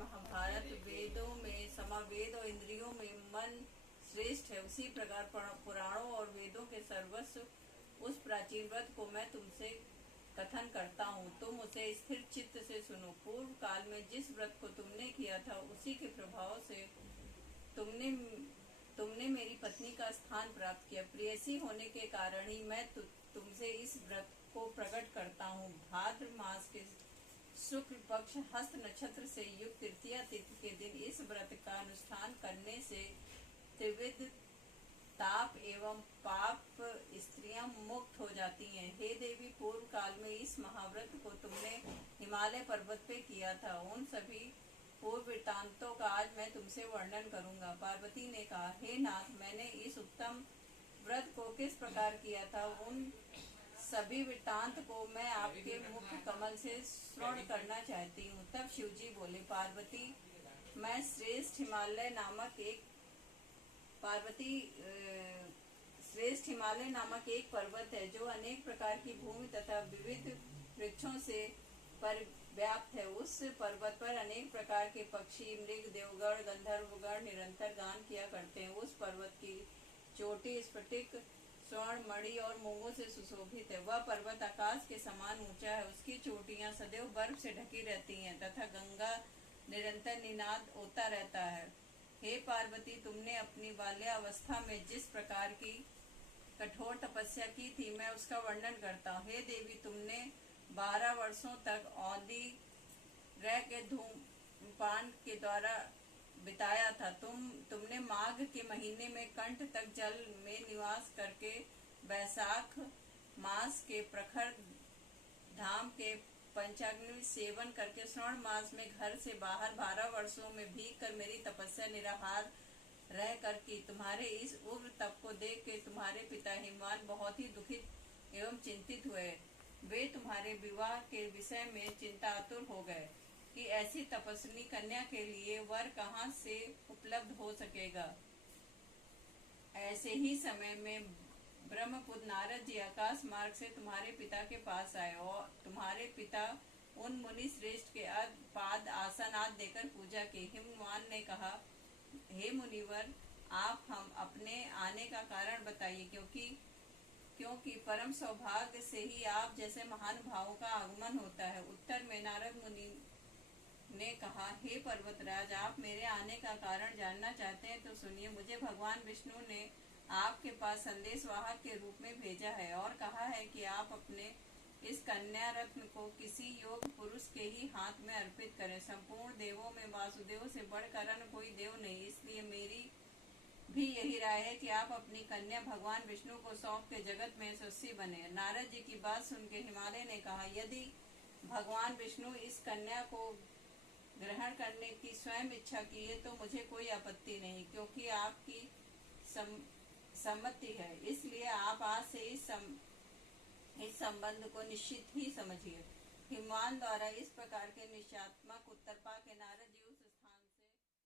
महाभारत वेदों में समावेद और इंद्रियों में मन श्रेष्ठ है, उसी प्रकार पुराणों और वेदों के सर्वस्व उस प्राचीन व्रत को मैं तुमसे कथन करता हूँ। तुम उसे स्थिर चित्त से सुनो। पूर्व काल में जिस व्रत को तुमने किया था उसी के प्रभाव से तुमने मेरी पत्नी का स्थान प्राप्त किया। प्रेयसी होने के कारण ही मैं तुमसे इस व्रत को प्रकट करता हूँ। भाद्र मास के शुक्ल पक्ष हस्त नक्षत्र से युक्त तृतीया तिथि के दिन इस व्रत का अनुष्ठान करने से त्रिविध ताप एवं पाप स्त्रियां मुक्त हो जाती हैं। हे देवी, पूर्व काल में इस महाव्रत को तुमने हिमालय पर्वत पे किया था। उन सभी पूर्व वृत्तांतों का आज मैं तुमसे वर्णन करूंगा। पार्वती ने कहा, हे नाथ, मैंने इस उत्तम व्रत को किस प्रकार किया था, उन सभी वृत्तांत को मैं आपके मुख कमल से श्रवण करना चाहती हूँ। तब शिवजी बोले, पार्वती, मैं श्रेष्ठ हिमालय नामक एक पर्वत है जो अनेक प्रकार की भूमि तथा विविध वृक्षों से परिव्याप्त है। उस पर्वत पर अनेक प्रकार के पक्षी, मृग, देवगण, गंधर्वगण निरंतर गान किया करते हैं। उस पर्वत की चोटी स्फटिक, स्वर्ण, मणि और मूंगों से सुशोभित है। वह पर्वत आकाश के समान ऊंचा है। उसकी चोटियां सदैव बर्फ से ढकी रहती हैं तथा गंगा निरंतर निनाद होता रहता है। हे पार्वती, तुमने अपनी बाल्यावस्था में जिस प्रकार की कठोर तपस्या की थी, मैं उसका वर्णन करता हूँ। हे देवी, तुमने 12 वर्षों तक औंधी रह के धूमपान के द्वारा बिताया था। तुमने माघ के महीने में कंठ तक जल में निवास करके बैसाख मास के प्रखर धाम के पंचाग्नि सेवन करके श्रावण मास में घर से बाहर 12 वर्षों में भीग कर मेरी तपस्या निराहार रह कर की। तुम्हारे इस उग्र तप को देख के तुम्हारे पिता हिमवान बहुत ही दुखित एवं चिंतित हुए। वे तुम्हारे विवाह के विषय में चिंतातुर हो गए कि ऐसी तपस्विनी कन्या के लिए वर कहाँ से उपलब्ध हो सकेगा। ऐसे ही समय में ब्रह्मपुत्र नारद जी आकाश मार्ग से तुम्हारे पिता के पास आए और तुम्हारे पिता उन मुनि श्रेष्ठ के पाद आसन आदि देकर पूजा की। हिमवान ने कहा, हे मुनिवर, आप हम अपने आने का कारण बताइए, क्योंकि परम सौभाग्य से ही आप जैसे महान भावों का आगमन होता है। उत्तर में नारद मुनि ने कहा, हे पर्वतराज, आप मेरे आने का कारण जानना चाहते हैं तो सुनिए। मुझे भगवान विष्णु ने आपके पास संदेशवाहक के रूप में भेजा है और कहा है कि आप अपने इस कन्या रत्न को किसी योग पुरुष के ही हाथ में अर्पित करें। संपूर्ण देवों में वासुदेव से बढ़कर अन्य कोई देव नहीं, इसलिए मेरी भी यही राय है कि आप अपनी कन्या भगवान विष्णु को सौंप के जगत में यशस्वी बने। नारद जी की बात सुनकर हिमालय ने कहा, यदि भगवान विष्णु इस कन्या को ग्रहण करने की स्वयं इच्छा की है तो मुझे कोई आपत्ति नहीं, क्योंकि आपकी सम्मति है। इसलिए आप आज से इस संबंध को निश्चित ही समझिए। हिमवान द्वारा इस प्रकार के निश्चयात्मक उत्तर पा के नारद जी